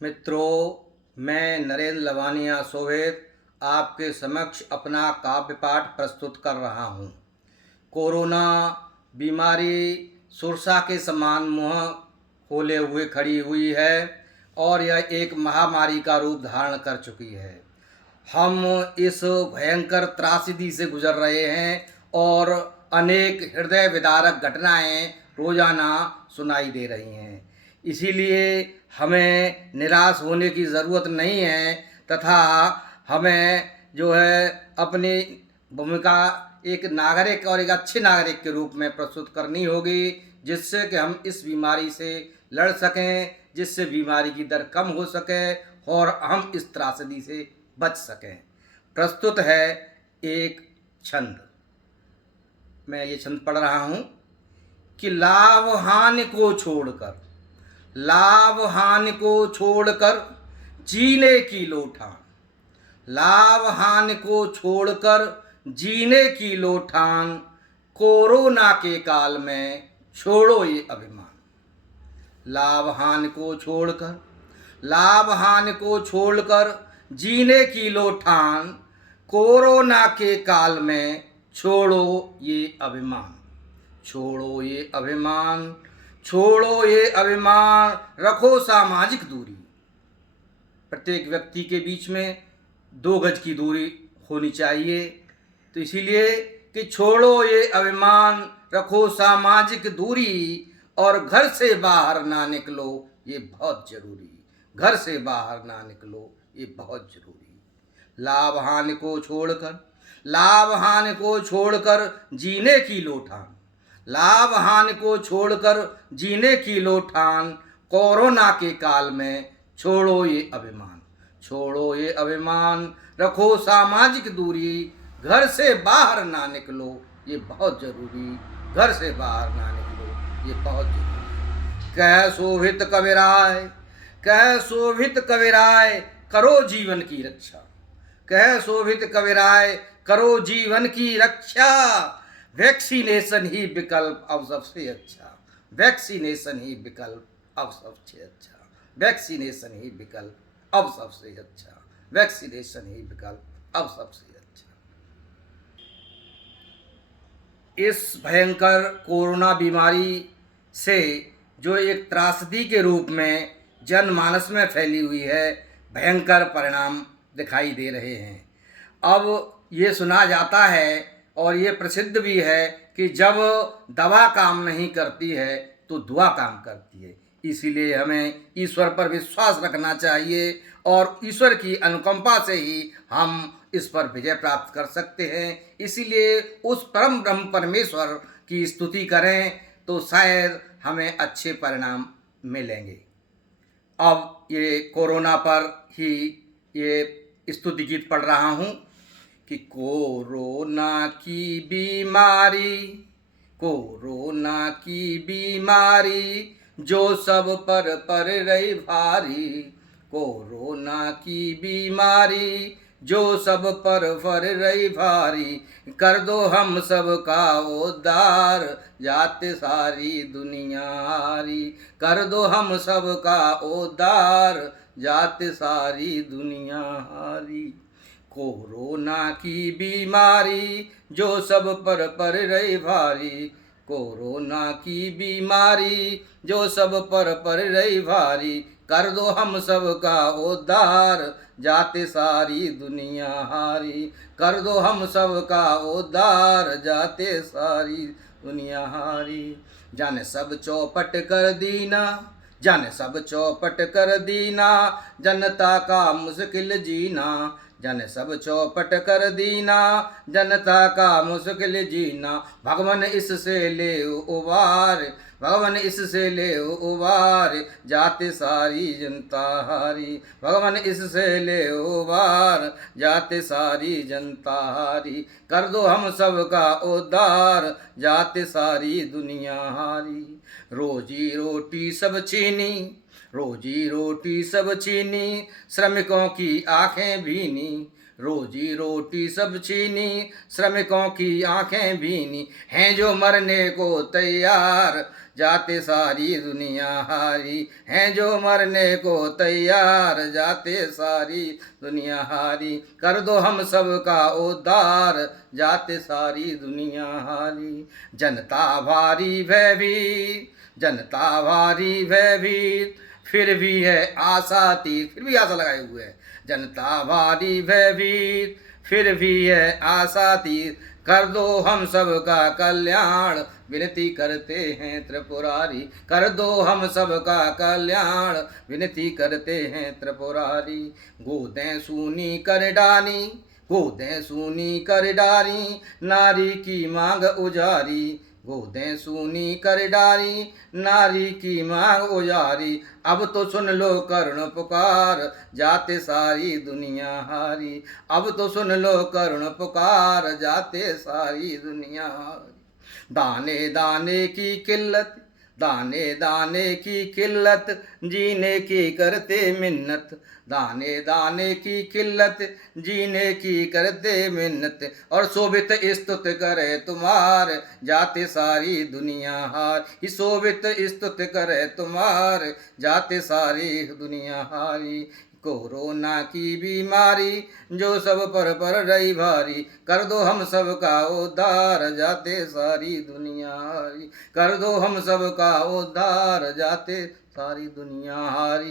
मित्रों, मैं नरेंद्र लवानिया सोहेत आपके समक्ष अपना काव्य पाठ प्रस्तुत कर रहा हूँ। कोरोना बीमारी सुरसा के समान मुँह खोले हुए खड़ी हुई है और यह एक महामारी का रूप धारण कर चुकी है। हम इस भयंकर त्रासदी से गुजर रहे हैं और अनेक हृदय विदारक घटनाएं रोजाना सुनाई दे रही हैं। इसीलिए हमें निराश होने की ज़रूरत नहीं है तथा हमें जो है अपनी भूमिका एक नागरिक और एक अच्छे नागरिक के रूप में प्रस्तुत करनी होगी, जिससे कि हम इस बीमारी से लड़ सकें, जिससे बीमारी की दर कम हो सके और हम इस त्रासदी से बच सकें। प्रस्तुत है एक छंद। मैं ये छंद पढ़ रहा हूँ कि लाभ हानि को छोड़कर जीने की लोठान, लाभ हानि को छोड़कर जीने की लोठान, कोरोना के काल में छोड़ो ये अभिमान। लाभ हानि को छोड़कर जीने की लोठान, कोरोना के काल में छोड़ो ये अभिमान। छोड़ो ये अभिमान, रखो सामाजिक दूरी। प्रत्येक व्यक्ति के बीच में 2 गज की दूरी होनी चाहिए। तो इसीलिए कि छोड़ो ये अभिमान, रखो सामाजिक दूरी और घर से बाहर ना निकलो, ये बहुत ज़रूरी। घर से बाहर ना निकलो, ये बहुत ज़रूरी। लाभ हानि को छोड़कर जीने की लोठान, लाभ हानि को छोड़कर जीने की लोठान, कोरोना के काल में छोड़ो ये अभिमान, रखो सामाजिक दूरी, घर से बाहर ना निकलो, ये बहुत ज़रूरी। घर से बाहर ना निकलो, ये बहुत ज़रूरी। कह शोभित कविराय, करो जीवन की रक्षा। कह शोभित कविराय, करो जीवन की रक्षा। वैक्सीनेशन ही विकल्प अब सबसे अच्छा। वैक्सीनेशन ही विकल्प अब सबसे अच्छा। वैक्सीनेशन ही विकल्प अब सबसे अच्छा। वैक्सीनेशन ही विकल्प अब सबसे अच्छा। इस भयंकर कोरोना बीमारी से जो एक त्रासदी के रूप में जनमानस में फैली हुई है, भयंकर परिणाम दिखाई दे रहे हैं। अब ये सुना जाता है और ये प्रसिद्ध भी है कि जब दवा काम नहीं करती है तो दुआ काम करती है। इसीलिए हमें ईश्वर पर विश्वास रखना चाहिए और ईश्वर की अनुकंपा से ही हम इस पर विजय प्राप्त कर सकते हैं। इसीलिए उस परम ब्रह्म परमेश्वर की स्तुति करें तो शायद हमें अच्छे परिणाम मिलेंगे। अब ये कोरोना पर ही ये स्तुति गीत पढ़ रहा हूँ कि कोरोना की बीमारी जो सब पर रही भारी। कोरोना की बीमारी जो सब पर रही भारी, कर दो हम सब का उद्धार, जाते सारी दुनिया हारी। कर दो हम सब का उद्धार, जाते सारी दुनिया हारी। कोरोना की बीमारी जो सब पर रही भारी। कोरोना की बीमारी जो सब पर रही भारी, कर दो हम सब का उद्धार, जाते सारी दुनिया हारी। कर दो हम सब का उद्धार, जाते सारी दुनिया हारी। जाने सब चौपट कर दीना, जनता का मुश्किल जीना। जाने सब चौपट कर दीना, जनता का मुश्किल जीना। भगवान इससे ले उबार, जाते सारी जनता हारी। भगवान इससे ले उबार, जाते सारी जनता हारी। कर दो हम सब का उद्धार, जाते सारी दुनिया हारी। रोजी रोटी सब छीनी, श्रमिकों की आंखें भीनी। रोजी रोटी सब छीनी, श्रमिकों की आंखें भीनी। हैं जो मरने को तैयार, जाते सारी दुनिया हारी, हैं जो मरने को तैयार, जाते सारी दुनिया हारी, कर दो हम सब का उद्धार, जाते सारी दुनिया हारी। जनता भारी भयभीत, जनता भारी भयभीत, फिर भी है आशा तीत, फिर भी आशा लगाए हुए है। जनता भारी भयभीत, फिर भी है आशा तीत, कर दो हम सब का कल्याण, विनती करते हैं त्रिपुरारी, कर दो हम सब का कल्याण, विनती करते हैं त्रिपुरारी। गोदें सूनी कर डाली, गोदें सूनी कर डाली, नारी की मांग उजारी, गोदें सूनी कर डाली, नारी की मांग उजारी, अब तो सुन लो करुण पुकार, जाते सारी दुनिया हारी, अब तो सुन लो करुण पुकार, जाते सारी दुनिया हारी। दाने दाने की किल्लत, दाने दाने की किल्लत, जीने की करते मिन्नत, दाने दाने की किल्लत, जीने की करते मिन्नत, और शोभित स्तुत करे तुम्हार, जाते सारी दुनिया हार, शोभित स्तुत करे तुम्हार, जाते सारी दुनिया हारी। कोरोना की बीमारी जो सब पर पड़ रही भारी, कर दो हम सब का उद्धार, जाते सारी दुनिया हारी, कर दो हम सब का उद्धार, जाते सारी दुनिया हारी।